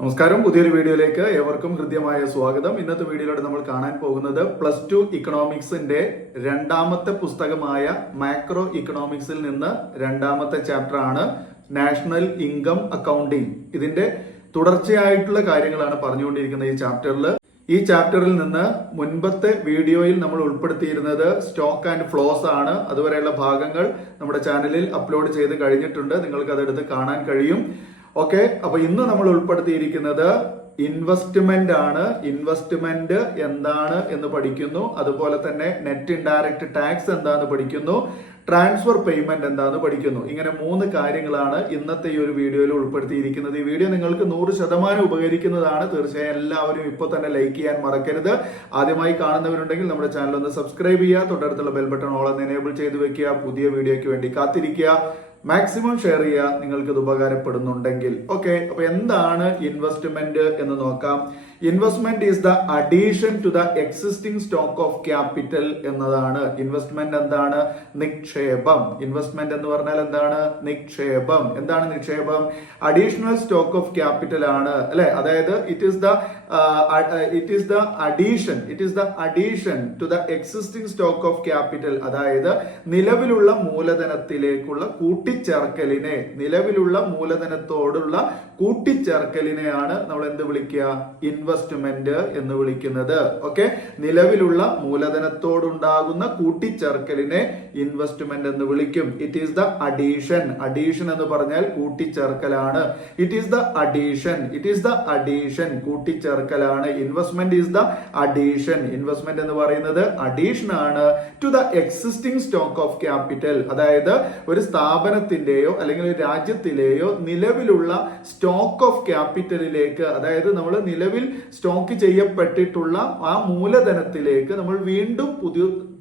നമസ്കാരം, പുതിയൊരു വീഡിയോയിലേക്ക് ഏവർക്കും ഹൃദ്യമായ സ്വാഗതം. ഇന്നത്തെ വീഡിയോയിലൂടെ നമ്മൾ കാണാൻ പോകുന്നത് +2 ഇക്കണോമിക്സിന്റെ രണ്ടാമത്തെ പുസ്തകമായ മാക്രോ ഇക്കണോമിക്സിൽ നിന്ന് രണ്ടാമത്തെ ചാപ്റ്റർ ആണ് നാഷണൽ ഇൻകം അക്കൗണ്ടിംഗ്. ഇതിന്റെ തുടർച്ചയായിട്ടുള്ള കാര്യങ്ങളാണ് പറഞ്ഞുകൊണ്ടിരിക്കുന്നത് ഈ ചാപ്റ്ററിൽ നിന്ന് മുൻപത്തെ വീഡിയോയിൽ നമ്മൾ ഉൾപ്പെടുത്തിയിരുന്നത് സ്റ്റോക്ക് ആൻഡ് ഫ്ലോസ് ആണ്. അതുവരെയുള്ള ഭാഗങ്ങൾ നമ്മുടെ ചാനലിൽ അപ്ലോഡ് ചെയ്ത് കഴിഞ്ഞിട്ടുണ്ട്, നിങ്ങൾക്ക് അതെടുത്ത് കാണാൻ കഴിയും. ഓക്കെ, അപ്പൊ ഇന്ന് നമ്മൾ ഉൾപ്പെടുത്തിയിരിക്കുന്നത് ഇൻവെസ്റ്റ്മെന്റ് ആണ്. ഇൻവെസ്റ്റ്മെന്റ് എന്താണ് എന്ന് പഠിക്കുന്നു. അതുപോലെ തന്നെ നെറ്റ് ഇൻഡയറക്റ്റ് ടാക്സ് എന്താന്ന് പഠിക്കുന്നു, ട്രാൻസ്ഫർ പേയ്മെന്റ് എന്താന്ന് പഠിക്കുന്നു. ഇങ്ങനെ 3 കാര്യങ്ങളാണ് ഇന്നത്തെ ഈ ഒരു വീഡിയോയിൽ ഉൾപ്പെടുത്തിയിരിക്കുന്നത്. ഈ വീഡിയോ നിങ്ങൾക്ക് 100% ഉപകരിക്കുന്നതാണ്. തീർച്ചയായും എല്ലാവരും ഇപ്പോൾ തന്നെ ലൈക്ക് ചെയ്യാൻ മറക്കരുത്. ആദ്യമായി കാണുന്നവരുണ്ടെങ്കിൽ നമ്മുടെ ചാനൽ ഒന്ന് സബ്സ്ക്രൈബ് ചെയ്യുക, തൊട്ടടുത്തുള്ള ബെൽ ബട്ടൺ ഓൾ എന്ന് എനേബിൾ ചെയ്ത് വെക്കുക, പുതിയ വീഡിയോയ്ക്ക് വേണ്ടി കാത്തിരിക്കുക, മാക്സിമം ഷെയർ ചെയ്യുക നിങ്ങൾക്ക് ഇത് ഉപകാരപ്പെടുന്നുണ്ടെങ്കിൽ. ഓക്കെ, അപ്പൊ എന്താണ് ഇൻവെസ്റ്റ്മെന്റ് എന്ന് നോക്കാം. Investment is the addition to the existing stock of capital എന്നതാണ്. ഇൻവെസ്റ്റ്മെന്റ് എന്താണ്? നിക്ഷേപം. ഇൻവെസ്റ്റ്മെന്റ് എന്ന് പറഞ്ഞാൽ എന്താണ്? നിക്ഷേപം. എന്താണ് നിക്ഷേപം? അഡീഷണൽ സ്റ്റോക്ക് ഓഫ് ക്യാപിറ്റൽ ആണ്, അല്ലെ? അതായത് it is the addition to the existing stock of capital. അതായത് നിലവിലുള്ള മൂലധനത്തിലേക്കുള്ള നിലവിലുള്ള മൂലധനത്തോടുള്ള കൂട്ടിച്ചേർക്കലിനെയാണ് നമ്മൾ എന്ത് വിളിക്കുക? ഇൻവെസ്റ്റ്മെന്റ് എന്ന് വിളിക്കുന്നത്. ഓക്കെ, നിലവിലുള്ള മൂലധനത്തോടുണ്ടാകുന്ന കൂട്ടിച്ചേർക്കലിനെ ഇൻവെസ്റ്റ്മെന്റ് എന്ന് വിളിക്കും. It is the addition. Addition എന്ന് പറഞ്ഞാൽ കൂട്ടിച്ചേർക്കലാണ്. ഇറ്റ് ഈസ് ദ അഡീഷൻ കൂട്ടിച്ചേർക്കലാണ്. Investment is the addition. Investment എന്ന് പറയുന്നത് അഡീഷൻ ആണ് to the existing stock of capital. അതായത് ഒരു സ്ഥാപനത്തിന്റെയോ അല്ലെങ്കിൽ രാജ്യത്തിലെയോ നിലവിലുള്ള സ്റ്റോക്ക് ഓഫ് ക്യാപിറ്റലിലേക്ക്, അതായത് നമ്മൾ നിലവിൽ സ്റ്റോക്ക് ചെയ്യപ്പെട്ടിട്ടുള്ള ആ മൂലധനത്തിലേക്ക് നമ്മൾ വീണ്ടും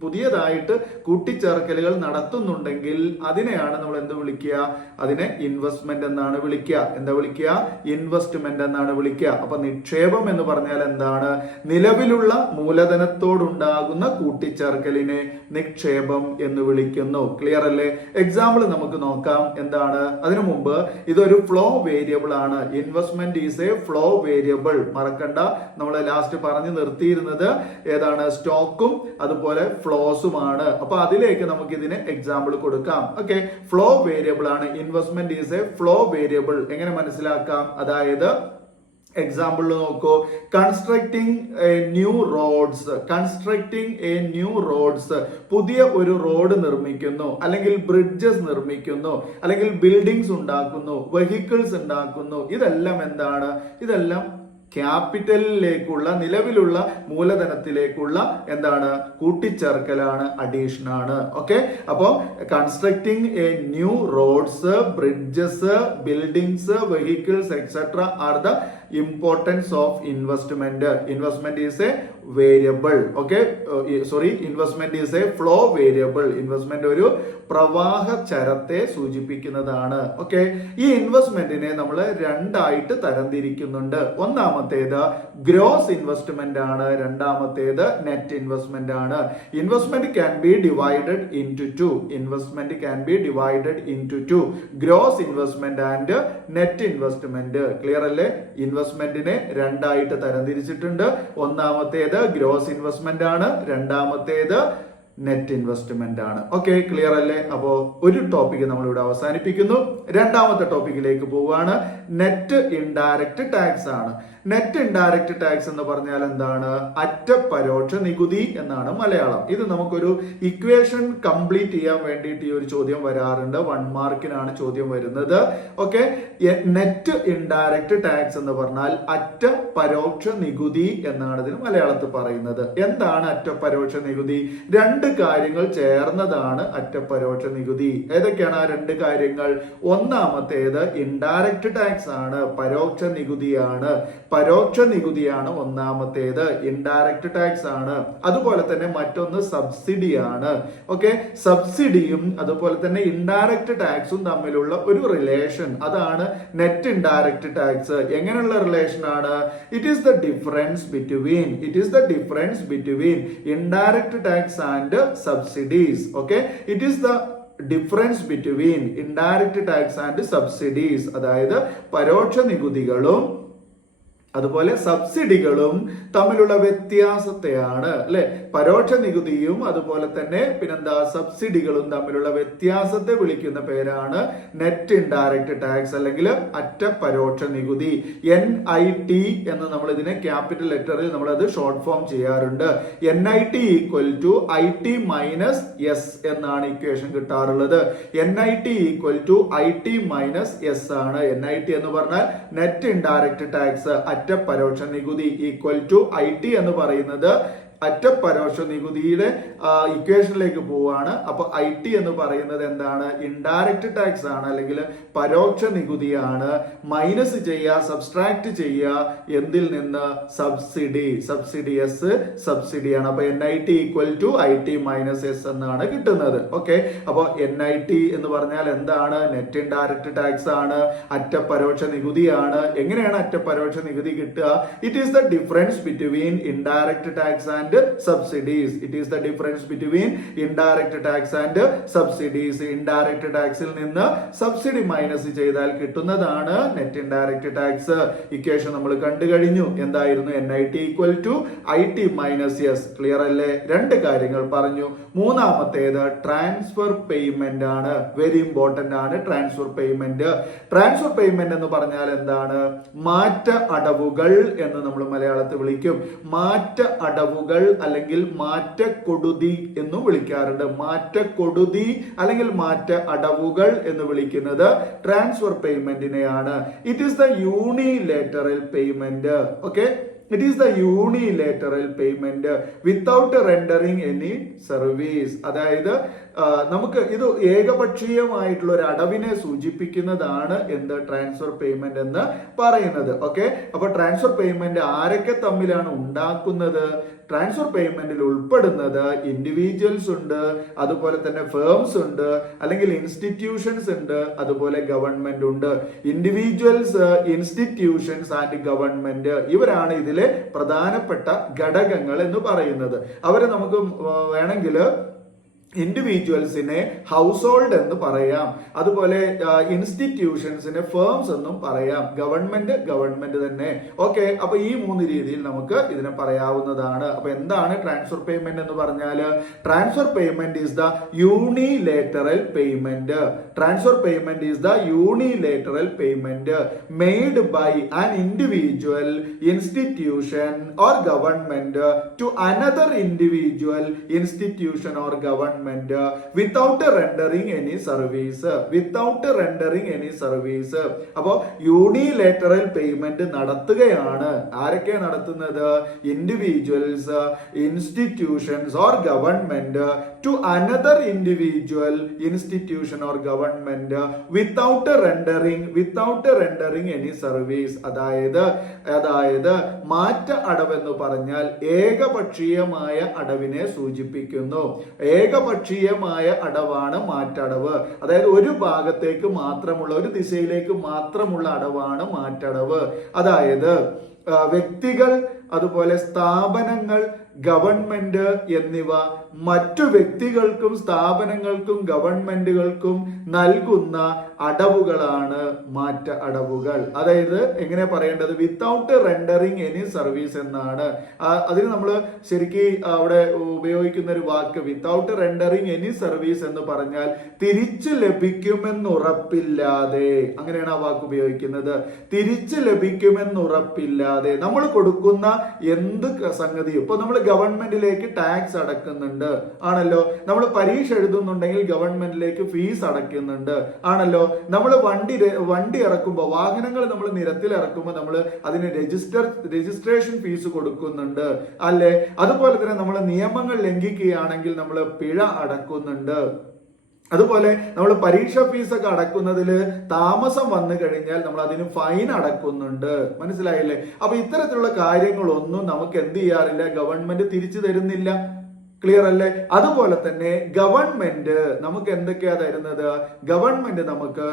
പുതിയതായിട്ട് കൂട്ടിച്ചേർക്കലുകൾ നടത്തുന്നുണ്ടെങ്കിൽ അതിനെയാണ് നമ്മൾ എന്ത് വിളിക്കുക? അതിനെ ഇൻവെസ്റ്റ്മെന്റ് എന്നാണ് വിളിക്കുക. എന്താ വിളിക്കുക? ഇൻവെസ്റ്റ്മെന്റ് എന്നാണ് വിളിക്കുക. അപ്പൊ നിക്ഷേപം എന്ന് പറഞ്ഞാൽ എന്താണ്? നിലവിലുള്ള മൂലധനത്തോടുണ്ടാകുന്ന കൂട്ടിച്ചേർക്കലിനെ നിക്ഷേപം എന്ന് വിളിക്കുന്നു. ക്ലിയർ അല്ലേ? എക്സാമ്പിൾ നമുക്ക് നോക്കാം. എന്താണ്? അതിനു മുമ്പ് ഇതൊരു ഫ്ലോ വേരിയബിൾ ആണ്. Investment is a flow variable. മറക്കണ്ട, നമ്മൾ ലാസ്റ്റ് പറഞ്ഞു നിർത്തിയിരുന്നത് ഏതാണ്? സ്റ്റോക്കും അതുപോലെ ഫ്ലോസുമാണ്. അപ്പൊ അതിലേക്ക് നമുക്ക് ഇതിന് എക്സാമ്പിൾ കൊടുക്കാം. ഓക്കെ, ഫ്ലോ വേരിയബിൾ ആണ്. Investment is a flow variable. എങ്ങനെ മനസ്സിലാക്കാം? അതായത് എക്സാമ്പിൾ നോക്കൂ. Constructing a new roads. പുതിയ ഒരു റോഡ് നിർമ്മിക്കുന്നു, അല്ലെങ്കിൽ ബ്രിഡ്ജസ് നിർമ്മിക്കുന്നു, അല്ലെങ്കിൽ ബിൽഡിങ്സ് ഉണ്ടാക്കുന്നു, വെഹിക്കിൾസ് ഉണ്ടാക്കുന്നു. ഇതെല്ലാം എന്താണ്? ഇതെല്ലാം ക്യാപിറ്റലിലേക്കുള്ള, നിലവിലുള്ള മൂലധനത്തിലേക്കുള്ള എന്താണ്? കൂട്ടിച്ചേർക്കലാണ്, അഡീഷൻ ആണ്. ഓക്കെ, അപ്പോ constructing a new roads, bridges, buildings, vehicles etcetera are the importance of investment. Investment is a variable. Okay, investment is a flow variable. Investment ഒരു പ്രവാഹ ചരത്തെ സൂചിപ്പിക്കുന്നതാണ്. ഓക്കെ, ഈ ഇൻവെസ്റ്റ്മെന്റിനെ നമ്മൾ രണ്ടായിട്ട് തരംതിരിക്കുന്നുണ്ട്. ഒന്നാമത്തേത് ഗ്രോസ് ഇൻവെസ്റ്റ്മെന്റ് ആണ്, രണ്ടാമത്തേത് നെറ്റ് ഇൻവെസ്റ്റ്മെന്റ് ആണ്. Investment can be divided into two. Gross investment and net investment. Clear അല്ലേ? ഇൻവെസ്റ്റ്മെന്റിനെ രണ്ടായിട്ട് തരംതിരിച്ചിട്ടുണ്ട്. ഒന്നാമത്തേത് ഗ്രോസ് ഇൻവെസ്റ്റ്മെന്റ് ആണ്, രണ്ടാമത്തേത് നെറ്റ് ഇൻവെസ്റ്റ്മെന്റ് ആണ്. ഓക്കെ, ക്ലിയർ അല്ലേ? അപ്പോ ഒരു ടോപ്പിക് നമ്മൾ ഇവിടെ അവസാനിപ്പിക്കുന്നു. രണ്ടാമത്തെ ടോപ്പിക്കിലേക്ക് പോവുകയാണ്. നെറ്റ് ഇൻഡയറക്റ്റ് ടാക്സ് ആണ്. നെറ്റ് ഇൻഡയറക്റ്റ് ടാക്സ് എന്ന് പറഞ്ഞാൽ എന്താണ്? അറ്റപരോക്ഷ നികുതി എന്നാണ് മലയാളം. ഇത് നമുക്കൊരു ഇക്വേഷൻ കംപ്ലീറ്റ് ചെയ്യാൻ വേണ്ടിയിട്ട് ഈ ഒരു ചോദ്യം വരാറുണ്ട്. 1 മാർക്കിനാണ് ചോദ്യം വരുന്നത്. ഓക്കെ, നെറ്റ് ഇൻഡയറക്റ്റ് ടാക്സ് എന്ന് പറഞ്ഞാൽ അറ്റപരോക്ഷ നികുതി എന്നാണ് ഇതിന് മലയാളത്തിൽ പറയുന്നത്. എന്താണ് അറ്റപരോക്ഷ നികുതി? 2 കാര്യങ്ങൾ ചേർന്നതാണ് അറ്റപരോക്ഷ നികുതി. ഏതൊക്കെയാണ് ആ 2 കാര്യങ്ങൾ? ഒന്നാമത്തേത് ഇൻഡയറക്റ്റ് ടാക്സ് ആണ്, പരോക്ഷ നികുതിയാണ്. ഒന്നാമത്തേത്, ഇൻഡയറക്റ്റ് ടാക്സ് ആണ്. അതുപോലെ തന്നെ മറ്റൊന്ന് സബ്സിഡിയാണ്. ഓക്കെ, സബ്സിഡിയും അതുപോലെ തന്നെ ഇൻഡയറക്റ്റ് ടാക്സും തമ്മിലുള്ള ഒരു റിലേഷൻ, അതാണ് നെറ്റ് ഇൻഡയറക്റ്റ് ടാക്സ്. എങ്ങനെയുള്ള റിലേഷൻ ആണ്? It is the difference between indirect tax and subsidies. Okay, it is the difference between indirect tax and subsidies. അതായത് പരോക്ഷ നികുതികളും അതുപോലെ സബ്സിഡികളും തമ്മിലുള്ള വ്യത്യാസത്തെയാണ് അല്ലെ, പരോക്ഷ നികുതിയും അതുപോലെ തന്നെ പിന്നെന്താ സബ്സിഡികളും തമ്മിലുള്ള വ്യത്യാസത്തെ വിളിക്കുന്ന പേരാണ് നെറ്റ് ഇൻഡയറക്റ്റ് ടാക്സ് അല്ലെങ്കിൽ അറ്റ പരോക്ഷ നികുതി. NIT എന്ന് നമ്മൾ ഇതിനെ ക്യാപിറ്റൽ ലെറ്ററിൽ നമ്മൾ അത് ഷോർട്ട് ഫോം ചെയ്യാറുണ്ട്. NIT equal to IT minus S എന്നാണ് ഇക്വേഷൻ കിട്ടാറുള്ളത്. NIT equal to IT minus S ആണ്. NIT എന്ന് പറഞ്ഞാൽ നെറ്റ് ഇൻഡയറക്റ്റ് ടാക്സ് അറ്റ പരോക്ഷ നികുതി ഈക്വൽ ടു IT എന്ന് പറയുന്നത് അറ്റ പരോക്ഷ നികുതിയുടെ ഇക്വേഷനിലേക്ക് പോവാണ്. അപ്പൊ IT എന്ന് പറയുന്നത് എന്താണ്? ഇൻഡയറക്റ്റ് ടാക്സ് ആണ് അല്ലെങ്കിൽ പരോക്ഷ നികുതിയാണ്. മൈനസ് ചെയ്യുക, സബ്സ്ട്രാക്ട് ചെയ്യുക എന്തിൽ നിന്ന്? സബ്സിഡി. സബ്സിഡിയാണ്. അപ്പൊ NIT equal to IT minus S എന്നാണ് കിട്ടുന്നത്. ഓക്കെ, അപ്പൊ NIT എന്ന് പറഞ്ഞാൽ എന്താണ്? നെറ്റ് ഇൻഡയറക്റ്റ് ടാക്സ് ആണ്, അറ്റ പരോക്ഷ നികുതിയാണ്. എങ്ങനെയാണ് അറ്റ പരോക്ഷ നികുതി കിട്ടുക? It is the difference between indirect tax and subsidies. It is the difference between indirect tax and subsidies. Indirect taxil നിന്ന് സബ്സിഡി മൈനസ് ചെയ്താൽ കിട്ടുന്നതാണ് നെറ്റ് ഇൻഡയറക്റ്റ് ടാക്സ്. ഇക്വേഷൻ നമ്മൾ കണ്ടു കഴിഞ്ഞു. എന്തായിരുന്നു? NIT equal to IT minus S. Clear അല്ലേ? രണ്ട് കാര്യങ്ങൾ പറഞ്ഞു. മൂന്നാമത്തേത് ട്രാൻസ്ഫർ പേയ്മെന്റ് ആണ്. വെരി ഇമ്പോർട്ടന്റ് ആണ് ട്രാൻസ്ഫർ പേയ്മെന്റ്. ട്രാൻസ്ഫർ പേയ്മെന്റ് എന്ന് പറഞ്ഞാൽ എന്താണ്? മാറ്റ അടവുകൾ എന്ന് നമ്മൾ മലയാളത്തിൽ വിളിക്കും. മാറ്റ അടവുകൾ അല്ലെങ്കിൽ മാറ്റക്കൊടുതി എന്നും വിളിക്കാറുണ്ട്. മാറ്റക്കൊടുതി അല്ലെങ്കിൽ മാറ്റ അടവുകൾ എന്ന് വിളിക്കുന്നത് ട്രാൻസ്ഫർ പേയ്മെന്റിനെയാണ്. It is the unilateral payment. Okay, it is the unilateral payment without rendering any service. അതായത് നമുക്ക് ഇത് ഏകപക്ഷീയമായിട്ടുള്ള ഒരു അടവിനെ സൂചിപ്പിക്കുന്നതാണ് എന്ത്? ട്രാൻസ്ഫർ പേയ്മെന്റ് എന്ന് പറയുന്നത്. ഓക്കെ, അപ്പൊ ട്രാൻസ്ഫർ പേയ്മെന്റ് ആരൊക്കെ തമ്മിലാണ് ഉണ്ടാക്കുന്നത്? ട്രാൻസ്ഫർ പേയ്മെന്റിൽ ഉൾപ്പെടുന്നത് ഇൻഡിവിജ്വൽസ് ഉണ്ട്, അതുപോലെ തന്നെ ഫേംസ് ഉണ്ട്, അല്ലെങ്കിൽ ഇൻസ്റ്റിറ്റ്യൂഷൻസ് ഉണ്ട്, അതുപോലെ ഗവൺമെന്റ് ഉണ്ട്. ഇൻഡിവിജ്വൽസ്, ഇൻസ്റ്റിറ്റ്യൂഷൻസ് ആൻഡ് ഗവൺമെന്റ് ഇവരാണ് ഇതിലെ പ്രധാനപ്പെട്ട ഘടകങ്ങൾ എന്ന് പറയുന്നത്. അവരെ നമുക്ക് വേണമെങ്കിൽ ഇൻഡിവിജ്വൽസിനെ ഹൗസ് ഹോൾഡ് എന്ന് പറയാം, അതുപോലെ ഇൻസ്റ്റിറ്റ്യൂഷൻസിനെ ഫേംസ് എന്നും പറയാം, ഗവൺമെന്റ് തന്നെ. ഓക്കെ, അപ്പൊ ഈ മൂന്ന് രീതിയിൽ നമുക്ക് ഇതിനെ പറയാവുന്നതാണ്. അപ്പൊ എന്താണ് ട്രാൻസ്ഫർ പേയ്മെന്റ് എന്ന് പറഞ്ഞാൽ? Transfer payment is the unilateral payment. Transfer payment is the unilateral payment made by an individual, institution or government to another individual, institution or government without rendering any service. അപ്പോ യൂണിലേറ്ററൽ payment നടത്തുകയാണ്. ആരൊക്കെ നടത്തുന്നത്? Individuals, institutions or government to another individual, institution or government without rendering any service. അതായത് മാറ്റ അടവെന്ന് പറഞ്ഞാൽ ഏകപക്ഷീയമായ അടവിനെ സൂചിപ്പിക്കുന്നു. ഏകപക്ഷീയമായ അടവാണ് മാറ്റടവ്. അതായത് ഒരു ഭാഗത്തേക്ക് മാത്രമുള്ള, ഒരു ദിശയിലേക്ക് മാത്രമുള്ള അടവാണ് മാറ്റടവ്. അതായത് വ്യക്തികൾ, അതുപോലെ സ്ഥാപനങ്ങൾ, ഗവൺമെന്റ് എന്നിവ മറ്റു വ്യക്തികൾക്കും സ്ഥാപനങ്ങൾക്കും ഗവൺമെന്റുകൾക്കും നൽകുന്ന അടവുകളാണ് മാറ്റ അടവുകൾ. അതായത് എങ്ങനെ പറയേണ്ടത്? വിത്തൗട്ട് റെൻഡറിങ് എനി സർവീസ് എന്നാണ്. അതിന് നമ്മൾ ശരിക്കും അവിടെ ഉപയോഗിക്കുന്ന ഒരു വാക്ക് വിത്തൗട്ട് റെൻഡറിങ് എനി സർവീസ് എന്ന് പറഞ്ഞാൽ തിരിച്ചു ലഭിക്കുമെന്നുറപ്പില്ലാതെ, അങ്ങനെയാണ് ആ വാക്ക് ഉപയോഗിക്കുന്നത്. തിരിച്ചു ലഭിക്കുമെന്നുറപ്പില്ലാതെ നമ്മൾ കൊടുക്കുന്ന എന്ത് സംഗതിയും, ഇപ്പൊ നമ്മൾ ഗവൺമെന്റിലേക്ക് ടാക്സ് അടക്കുന്നുണ്ട് ആണല്ലോ, നമ്മൾ പരീക്ഷ എഴുതുന്നുണ്ടെങ്കിൽ ഗവൺമെന്റിലേക്ക് ഫീസ് അടയ്ക്കുന്നുണ്ട് ആണല്ലോ, നമ്മൾ വണ്ടി ഇറക്കുമ്പോൾ, വാഹനങ്ങൾ നമ്മൾ നിരത്തിൽ ഇറക്കുമ്പോൾ നമ്മൾ അതിന് രജിസ്ട്രേഷൻ ഫീസ് കൊടുക്കുന്നുണ്ട് അല്ലെ. അതുപോലെ തന്നെ നമ്മൾ നിയമങ്ങൾ ലംഘിക്കുകയാണെങ്കിൽ നമ്മൾ പിഴ അടക്കുന്നുണ്ട്. അതുപോലെ നമ്മൾ പരീക്ഷ ഫീസൊക്കെ അടക്കുന്നതിൽ താമസം വന്നു കഴിഞ്ഞാൽ നമ്മൾ അതിന് ഫൈൻ അടക്കുന്നുണ്ട്. മനസ്സിലായില്ലേ? അപ്പൊ ഇത്തരത്തിലുള്ള കാര്യങ്ങളൊന്നും നമുക്ക് എന്ത് ചെയ്യാറില്ല, ഗവൺമെന്റ് തിരിച്ചു തരുന്നില്ല. ക്ലിയർ അല്ലേ? അതുപോലെ തന്നെ ഗവൺമെന്റ് നമുക്ക് എന്തൊക്കെയാ തരുന്നത്? ഗവൺമെന്റ് നമുക്ക്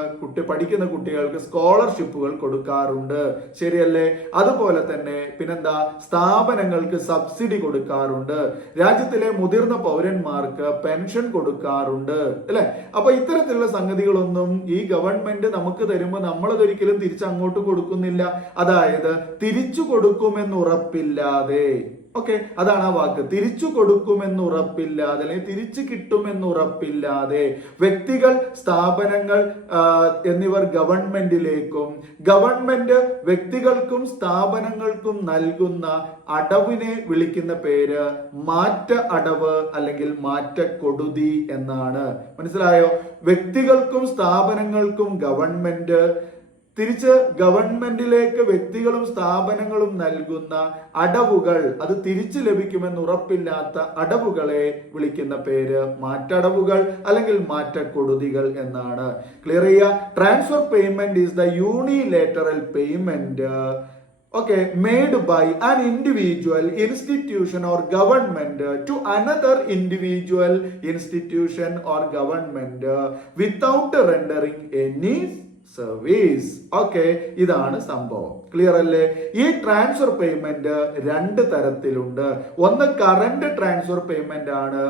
പഠിക്കുന്ന കുട്ടികൾക്ക് സ്കോളർഷിപ്പുകൾ കൊടുക്കാറുണ്ട്, ശരിയല്ലേ? അതുപോലെ തന്നെ പിന്നെന്താ, സ്ഥാപനങ്ങൾക്ക് സബ്സിഡി കൊടുക്കാറുണ്ട്, രാജ്യത്തിലെ മുതിർന്ന പൗരന്മാർക്ക് പെൻഷൻ കൊടുക്കാറുണ്ട്, അല്ലെ? അപ്പൊ ഇത്തരത്തിലുള്ള സംഗതികളൊന്നും ഈ ഗവൺമെന്റ് നമുക്ക് തരുമ്പോൾ നമ്മളതൊരിക്കലും തിരിച്ചങ്ങോട്ട് കൊടുക്കുന്നില്ല. അതായത് തിരിച്ചു കൊടുക്കുമെന്ന് ഉറപ്പില്ലാതെ, ഓക്കെ, അതാണ് ആ വാക്ക്, തിരിച്ചു കൊടുക്കുമെന്ന് ഉറപ്പില്ലാതെ അല്ലെങ്കിൽ തിരിച്ചു കിട്ടുമെന്ന് ഉറപ്പില്ലാതെ വ്യക്തികൾ, സ്ഥാപനങ്ങൾ എന്നിവർ ഗവൺമെന്റിലേക്കും ഗവൺമെന്റ് വ്യക്തികൾക്കും സ്ഥാപനങ്ങൾക്കും നൽകുന്ന അടവിനെ വിളിക്കുന്ന പേര് മാറ്റ അടവ് അല്ലെങ്കിൽ മാറ്റ കൊടുതി എന്നാണ്. മനസ്സിലായോ? വ്യക്തികൾക്കും സ്ഥാപനങ്ങൾക്കും ഗവൺമെന്റ്, തിരിച്ച് ഗവൺമെന്റിലേക്ക് വ്യക്തികളും സ്ഥാപനങ്ങളും നൽകുന്ന അടവുകൾ, അത് തിരിച്ചു ലഭിക്കുമെന്ന് ഉറപ്പില്ലാത്ത അടവുകളെ വിളിക്കുന്ന പേര് മാറ്റടവുകൾ അല്ലെങ്കിൽ മാറ്റക്കൊടുതികൾ എന്നാണ്. ക്ലിയർ ചെയ്യുക. Transfer payment is the unilateral payment made by an individual, institution or government to another individual, institution or government without rendering any service. Okay, ഇതാണ് സംഭവം. ക്ലിയർ അല്ലേ? ഈ ട്രാൻസ്ഫർ പേയ്മെന്റ് രണ്ട് തരത്തിലുണ്ട്. ഒന്ന് കറന്റ് ട്രാൻസ്ഫർ പേയ്മെന്റ് ആണ്,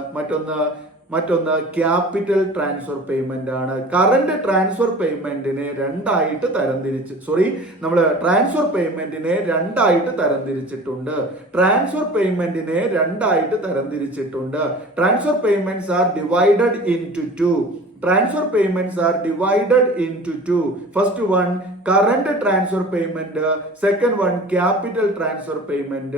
മറ്റൊന്ന് ക്യാപിറ്റൽ ട്രാൻസ്ഫർ പേയ്മെന്റ് ആണ്. കറന്റ് ട്രാൻസ്ഫർ പേയ്മെന്റിനെ രണ്ടായിട്ട് ട്രാൻസ്ഫർ പേയ്മെന്റിനെ രണ്ടായിട്ട് തരംതിരിച്ചിട്ടുണ്ട്. Transfer payments are divided into two. Transfer payments are divided into two. First one, current transfer payment. Second one, capital transfer payment.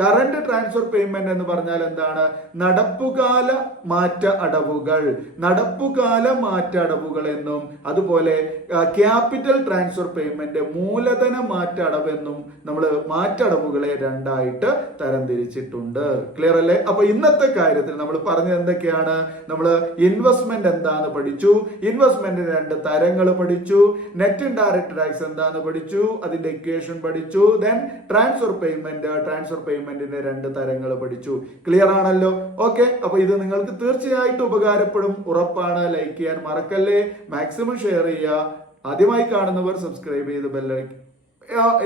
Current transfer payment എന്ന് പറഞ്ഞാൽ എന്താണ്? നടപ്പുകാല മാറ്റ അടവുകൾ എന്നും അതുപോലെ ക്യാപിറ്റൽ ട്രാൻസ്ഫർ പേയ്മെന്റ് മൂലധന മാറ്റ അടവെന്നും നമ്മൾ മാറ്റടവുകളെ രണ്ടായിട്ട് തരംതിരിച്ചിട്ടുണ്ട്. ക്ലിയർ അല്ലേ? അപ്പൊ ഇന്നത്തെ കാര്യത്തിൽ നമ്മൾ പറഞ്ഞത് എന്തൊക്കെയാണ്? നമ്മൾ ഇൻവെസ്റ്റ്മെന്റ് എന്താന്ന് പഠിച്ചു, ഇൻവെസ്റ്റ്മെന്റിന് രണ്ട് തരങ്ങൾ പഠിച്ചു, നെറ്റ് ഇൻഡയറക്റ്റ് ടാക്സ് എന്താന്ന് പഠിച്ചു, അതിന്റെ ഇക്വേഷൻ പഠിച്ചു, ദെൻ ട്രാൻസ്ഫർ പേയ്മെന്റിന്റെ രണ്ട് തരങ്ങൾ പഠിച്ചു. ക്ലിയർ ആണല്ലോ? ഓക്കെ, അപ്പൊ ഇത് നിങ്ങൾക്ക് തീർച്ചയായിട്ടും ഉപകാരപ്പെടും, ഉറപ്പാണ്. ലൈക്ക് ചെയ്യാൻ മറക്കല്ലേ, മാക്സിമം ഷെയർ ചെയ്യുക. ആദ്യമായി കാണുന്നവർ സബ്സ്ക്രൈബ് ചെയ്ത് ബെല്ലൈക്കൺ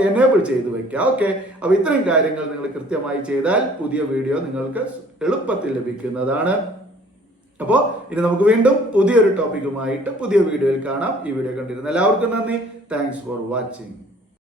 എനേബിൾ ചെയ്ത് വെക്കുക. ഓക്കെ, അപ്പൊ ഇത്രയും കാര്യങ്ങൾ നിങ്ങൾ കൃത്യമായി ചെയ്താൽ പുതിയ വീഡിയോ നിങ്ങൾക്ക് എളുപ്പത്തിൽ ലഭിക്കുന്നതാണ്. അപ്പോൾ ഇനി നമുക്ക് വീണ്ടും പുതിയൊരു ടോപ്പിക്കുമായിട്ട് പുതിയ വീഡിയോയിൽ കാണാം. ഈ വീഡിയോ കണ്ടിരുന്ന എല്ലാവർക്കും നന്ദി. Thanks for watching.